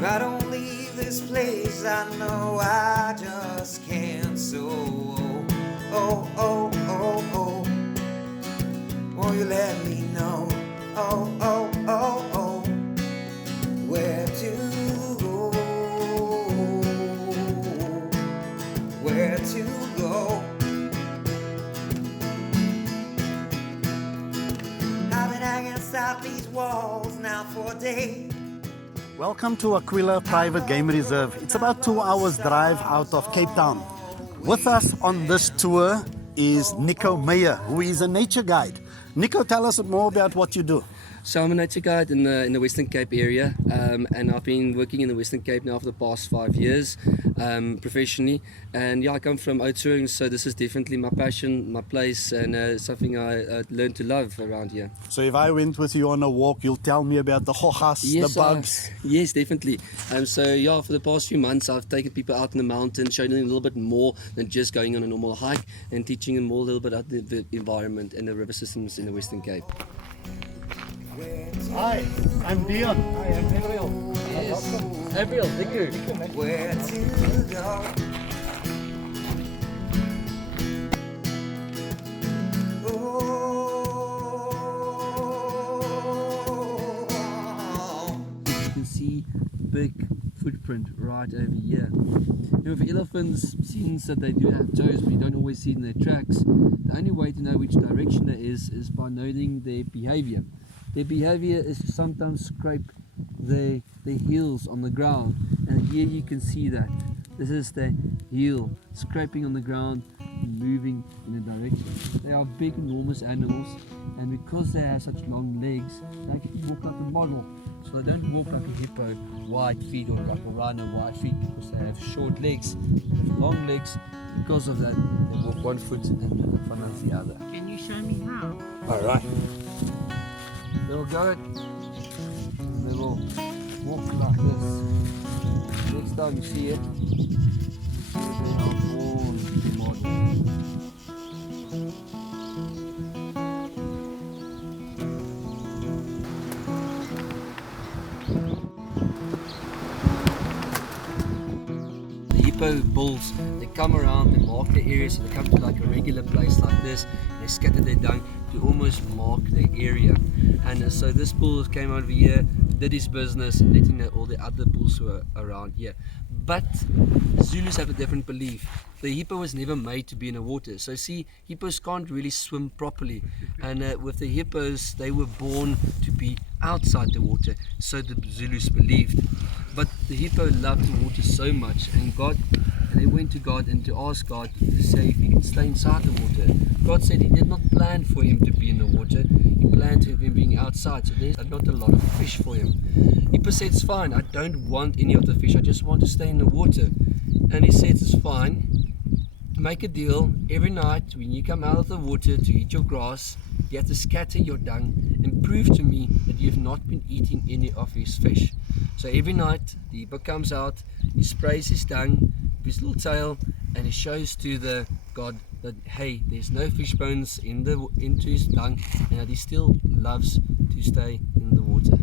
If I don't leave this place, I know I just can't. So, won't you let me know? Where to go? Where to go? I've been hanging inside these walls now for days. Welcome to Aquila Private Game Reserve. It's about 2 hours drive out of Cape Town. With us on this tour is Nico Mayer, who is a nature guide. Nico, tell us more about what you do. So I'm a nature guide in the Western Cape area, and I've been working in the Western Cape now for the past 5 years professionally. And yeah, I come from Oudtshoorn, so this is definitely my passion, my place, and something I learned to love around here. So if I went with you on a walk, you'll tell me about the hojas, Yes, the bugs. Yes, definitely. So yeah, for the past few months, I've taken people out in the mountain, showing them a little bit more than just going on a normal hike, and teaching them more a little bit about the environment and the river systems in the Western Cape. Hi, I'm Dion. Hi, I'm Abriel. Yes. Abriel, Nico. Where to go? You can see big footprint right over here. You know, for elephants, since that they do have toes, but you don't always see it in their tracks, the only way to know which direction there is by noting their behavior. Their behavior is to sometimes scrape their heels on the ground, and here you can see that. This is their heel scraping on the ground, moving in a direction. They are big, enormous animals, and because they have such long legs, they actually walk like a model. So they don't walk like a hippo, wide feet, or like a rhino, wide feet, because they have short legs. They have long legs. Because of that, they walk one foot and in front of the other. Can you show me how? All right. They'll go and they will walk like this. Next time you see it, they are born model. The hippo bulls, they come around, they mark the area, so they come to like a regular place like this, and they scatter their dung to almost mark the area. And so this bull came over here, did his business, and letting know all the other bulls who are around here. But the Zulus have a different belief. The hippo was never made to be in the water. So see, hippos can't really swim properly. And with the hippos, they were born to be outside the water. So the Zulus believed. But the hippo loved the water so much, and they went to God and to ask God to say if he can stay inside the water. God said he did not plan for him to be in the water. He planned for him being outside, so there's not a lot of fish for him. Hippo said, it's fine, I don't want any of the fish, I just want to stay in the water. And he said, it's fine, make a deal, every night when you come out of the water to eat your grass, you have to scatter your dung and prove to me that you have not been eating any of his fish. So every night the hippo comes out, he sprays his dung with his little tail, and he shows to the God that hey, there's no fish bones into his dung, and that he still loves to stay in the water.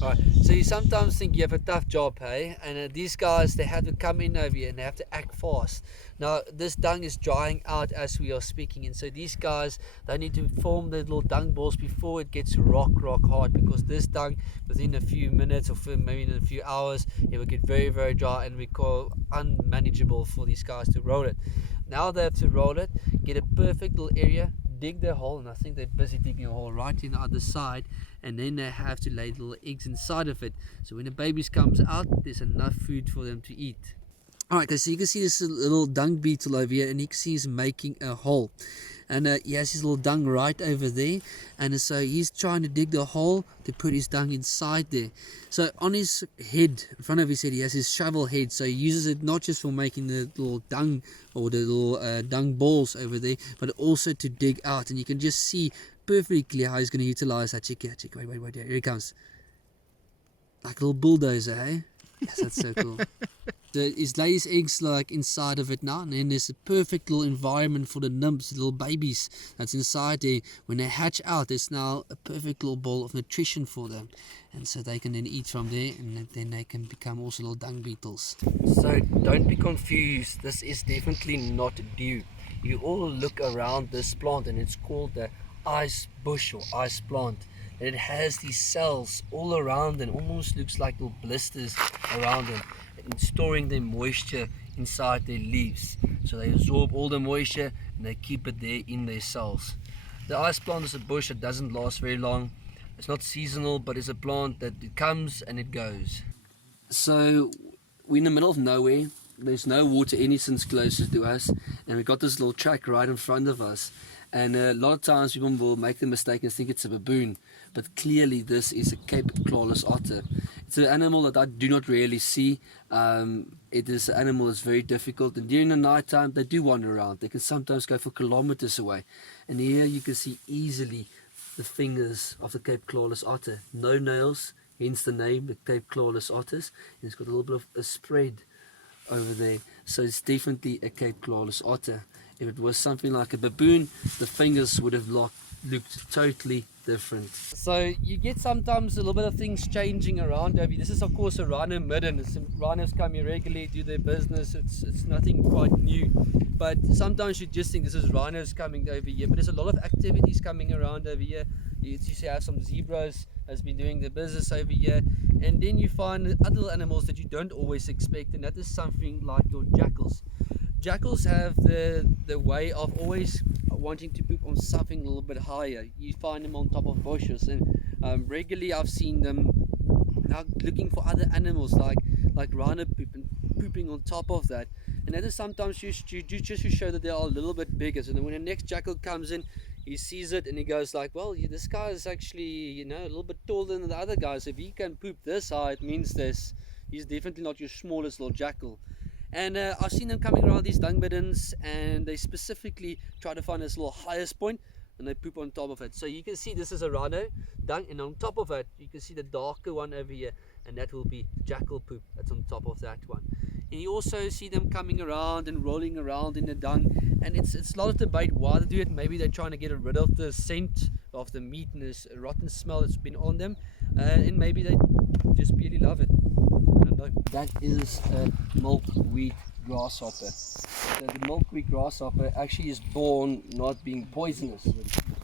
Alright, so you sometimes think you have a tough job, hey? And these guys, they have to come in over here and they have to act fast. Now, this dung is drying out as we are speaking, and so these guys, they need to form their little dung balls before it gets rock hard, because this dung, within a few minutes or maybe in a few hours, it will get very, very dry and we call unmanageable for these guys to roll it. Now they have to roll it, get a perfect little area, dig their hole, and I think they're busy digging a hole right in the other side, and then they have to lay little eggs inside of it, so when the babies comes out, there's enough food for them to eat. Alright guys, so you can see this little dung beetle over here, and you can see he's making a hole, and he has his little dung right over there, and so he's trying to dig the hole to put his dung inside there. So on his head, in front of his head, he has his shovel head, so he uses it not just for making the little dung or the little dung balls over there, but also to dig out, and you can just see perfectly clear how he's going to utilize that. Check it, wait, here he comes, like a little bulldozer, hey? Yes, that's so cool. It lays eggs like inside of it now, and then there's a perfect little environment for the nymphs, the little babies that's inside there. When they hatch out, there's now a perfect little bowl of nutrition for them, and so they can then eat from there, and then they can become also little dung beetles. So don't be confused, this is definitely not dew. You all look around this plant, and it's called the ice bush or ice plant, and it has these cells all around and almost looks like little blisters around them, and storing their moisture inside their leaves. So they absorb all the moisture and they keep it there in their cells. The ice plant is a bush that doesn't last very long. It's not seasonal, but it's a plant that it comes and it goes. So we're in the middle of nowhere. There's no water any since closest to us, and we've got this little track right in front of us. And a lot of times people will make the mistake and think it's a baboon, but clearly this is a Cape clawless otter. It's an animal that I do not really see. It is an animal that's very difficult, and during the night time they do wander around. They can sometimes go for kilometers away, and here you can see easily the fingers of the Cape clawless otter. No nails, hence the name, the Cape clawless otters. And it's got a little bit of a spread over there, so it's definitely a Cape clawless otter. If it was something like a baboon, the fingers would have looked totally different. So you get sometimes a little bit of things changing around over here. This is of course a rhino midden. Rhinos come here regularly, do their business. It's nothing quite new, but sometimes you just think this is rhinos coming over here, but there's a lot of activities coming around over here. You see have some zebras has been doing their business over here, and then you find other animals that you don't always expect, and that is something like your jackals. Jackals have the way of always wanting to poop on something a little bit higher. You find them on top of bushes, and regularly I've seen them now looking for other animals like rhino poop and pooping on top of that. And that is sometimes just to show that they are a little bit bigger. So then when the next jackal comes in, he sees it and he goes like, well, this guy is actually, a little bit taller than the other guys. If he can poop this high, it means he's definitely not your smallest little jackal. And I've seen them coming around these dung middens, and they specifically try to find this little highest point, and they poop on top of it. So you can see this is a rhino dung, and on top of it you can see the darker one over here, and that will be jackal poop that's on top of that one. And you also see them coming around and rolling around in the dung, and it's a lot of debate why they do it. Maybe they're trying to get rid of the scent of the meat and this rotten smell that's been on them, and maybe they just really love it. That is a milkweed grasshopper. So the milkweed grasshopper actually is born not being poisonous.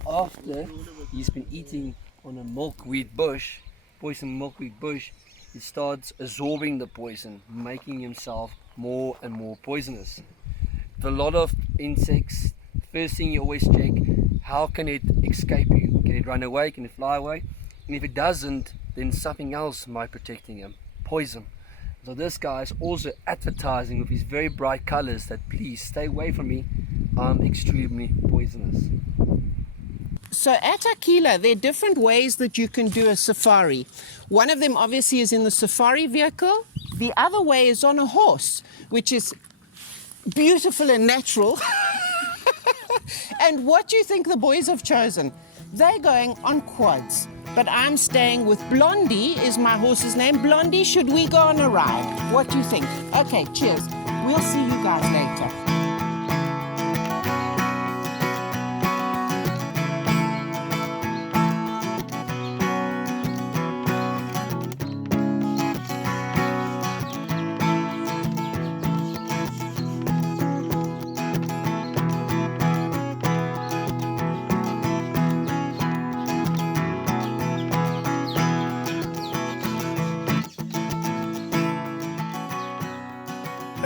After he's been eating on a milkweed bush, poison milkweed bush, he starts absorbing the poison, making himself more and more poisonous. With a lot of insects, first thing you always check, how can it escape you? Can it run away? Can it fly away? And if it doesn't, then something else might be protecting him. Poison. So this guy is also advertising with his very bright colors that please stay away from me, I'm extremely poisonous. So at Aquila, there are different ways that you can do a safari. One of them obviously is in the safari vehicle. The other way is on a horse, which is beautiful and natural. And what do you think the boys have chosen? They're going on quads. But I'm staying with Blondie, is my horse's name. Blondie, should we go on a ride? What do you think? Okay, cheers. We'll see you guys later.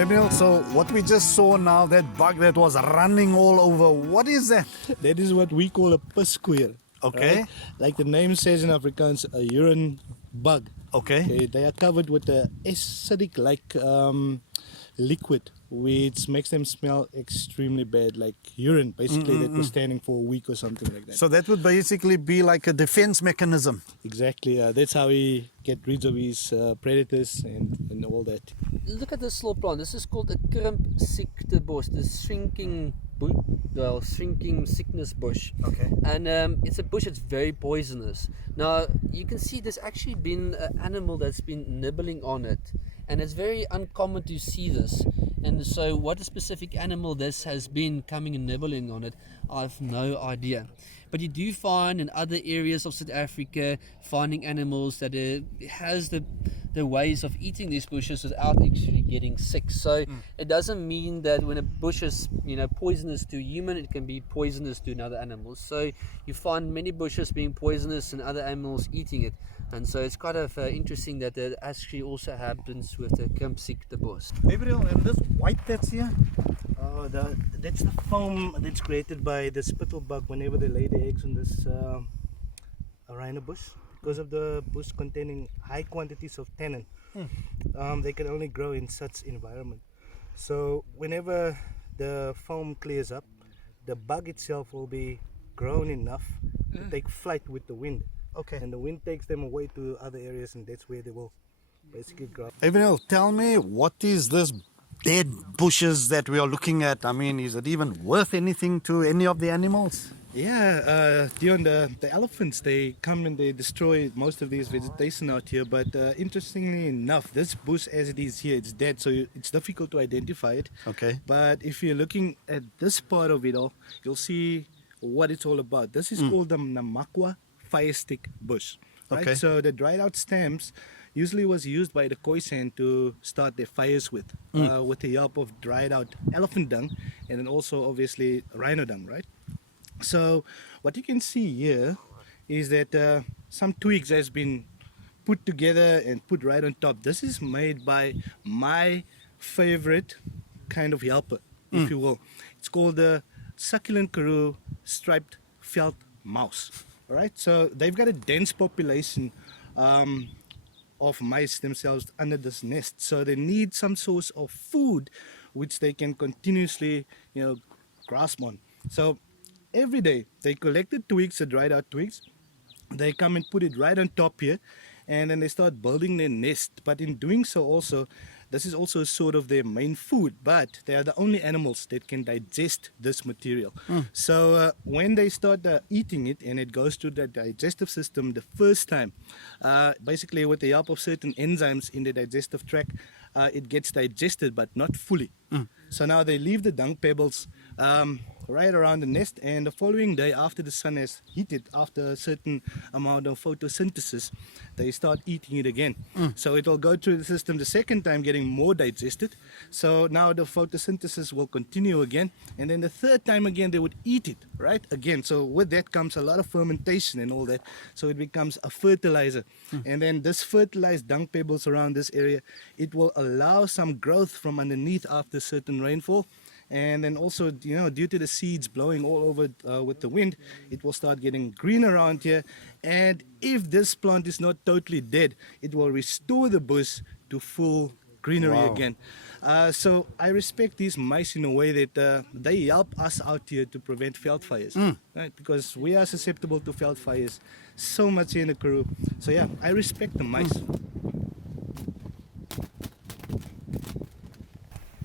Abriel, so what we just saw now, that bug that was running all over, what is that? That is what we call a pisqueer. Okay. Right? Like the name says in Afrikaans, a urine bug. Okay. They are covered with a acidic-like liquid, which makes them smell extremely bad, like urine, basically, that was standing for a week or something like that. So that would basically be like a defense mechanism. Exactly. That's how he get rid of his predators and all that. Look at this little plant. This is called a krimpsiektebos, the shrinking sickness bush. Okay. And it's a bush that's very poisonous. Now you can see there's actually been an animal that's been nibbling on it, and it's very uncommon to see this. And so what a specific animal this has been coming and nibbling on it, I've no idea. But you do find in other areas of South Africa, finding animals that has the ways of eating these bushes without actually getting sick. So it doesn't mean that when a bush is poisonous to a human, it can be poisonous to another animal. So you find many bushes being poisonous and other animals eating it. And so it's kind of interesting that that actually also happens with the Kimpsiek bush. Abriel, and this white that's here, that's the foam that's created by the spittle bug whenever they lay the eggs on this rhino bush. Because of the bush containing high quantities of tannin, they can only grow in such environment. So whenever the foam clears up, the bug itself will be grown enough to take flight with the wind. Okay. And the wind takes them away to other areas, and that's where they will basically grow. Abriel, tell me, what is this dead bushes that we are looking at? I mean, is it even worth anything to any of the animals? Yeah, Dion, the elephants, they come and they destroy most of these vegetation out here. But interestingly enough, this bush as it is here, it's dead, so it's difficult to identify it. Okay. But if you're looking at this part of it all, you'll see what it's all about. This is called the Namakwa fire stick bush. Right? Okay. So the dried out stems usually was used by the Khoisan to start their fires with the help of dried out elephant dung, and then also obviously rhino dung, right? So what you can see here is that some twigs has been put together and put right on top. This is made by my favorite kind of helper, if you will. It's called the succulent Karoo striped felt mouse. All right, so they've got a dense population of mice themselves under this nest, so they need some source of food which they can continuously, grasp on. So every day they collect the twigs, the dried out twigs, they come and put it right on top here, and then they start building their nest. But in doing so also, this is also sort of their main food, but they are the only animals that can digest this material. So when they start eating it and it goes through the digestive system the first time, basically with the help of certain enzymes in the digestive tract, it gets digested but not fully. So now they leave the dung pebbles right around the nest, and the following day, after the sun has heated, after a certain amount of photosynthesis, they start eating it again. So it will go through the system the second time, getting more digested. So now the photosynthesis will continue again, and then the third time again they would eat it right again. So with that comes a lot of fermentation and all that, so it becomes a fertilizer. And then this fertilized dung pebbles around this area, it will allow some growth from underneath after certain rainfall. And then also, due to the seeds blowing all over with the wind, it will start getting green around here. And if this plant is not totally dead, it will restore the bush to full greenery again. So I respect these mice in a way that they help us out here to prevent veld fires, right? Because we are susceptible to veld fires so much here in the Karoo. So yeah, I respect the mice.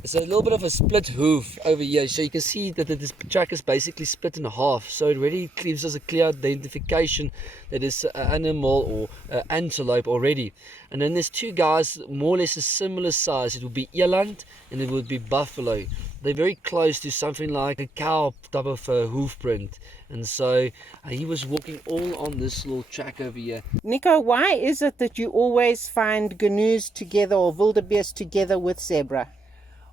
It's a little bit of a split hoof over here, so you can see that this track is basically split in half, so it really gives us a clear identification that it's an animal or an antelope already. And then there's two guys more or less a similar size. It would be eland and it would be buffalo. They're very close to something like a cow type of hoof print, and so he was walking all on this little track over here. Nico, why is it that you always find gnu's together or wildebeest together with zebra?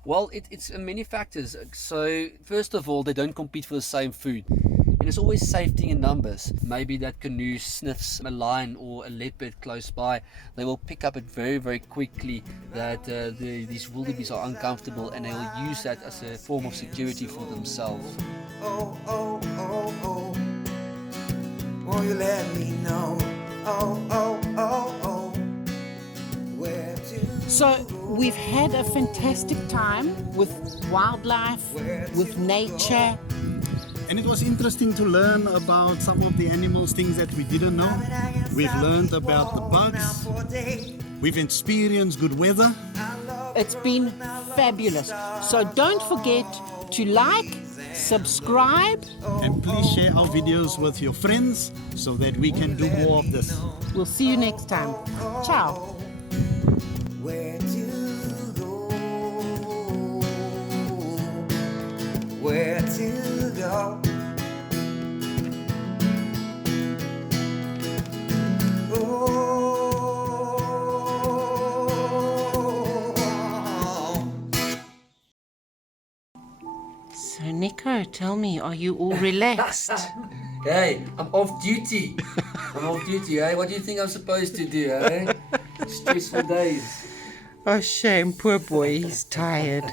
Well, it's many factors. So first of all, they don't compete for the same food, and it's always safety in numbers. Maybe that canoe sniffs a lion or a leopard close by, they will pick up it very, very quickly that these wildebeest are uncomfortable, and they will use that as a form of security for themselves. Oh, oh, oh, oh. Won't you let me know? Oh, oh, oh, oh. Where to? So we've had a fantastic time with wildlife, with nature. And it was interesting to learn about some of the animals, things that we didn't know. We've learned about the bugs. We've experienced good weather. It's been fabulous. So don't forget to like, subscribe. And please share our videos with your friends so that we can do more of this. We'll see you next time. Ciao. Where to where to go. Oh. So, Nico, tell me, are you all relaxed? Hey, I'm off duty. I'm off duty, eh? What do you think I'm supposed to do, eh? Stressful days. Oh, shame, poor boy, he's tired.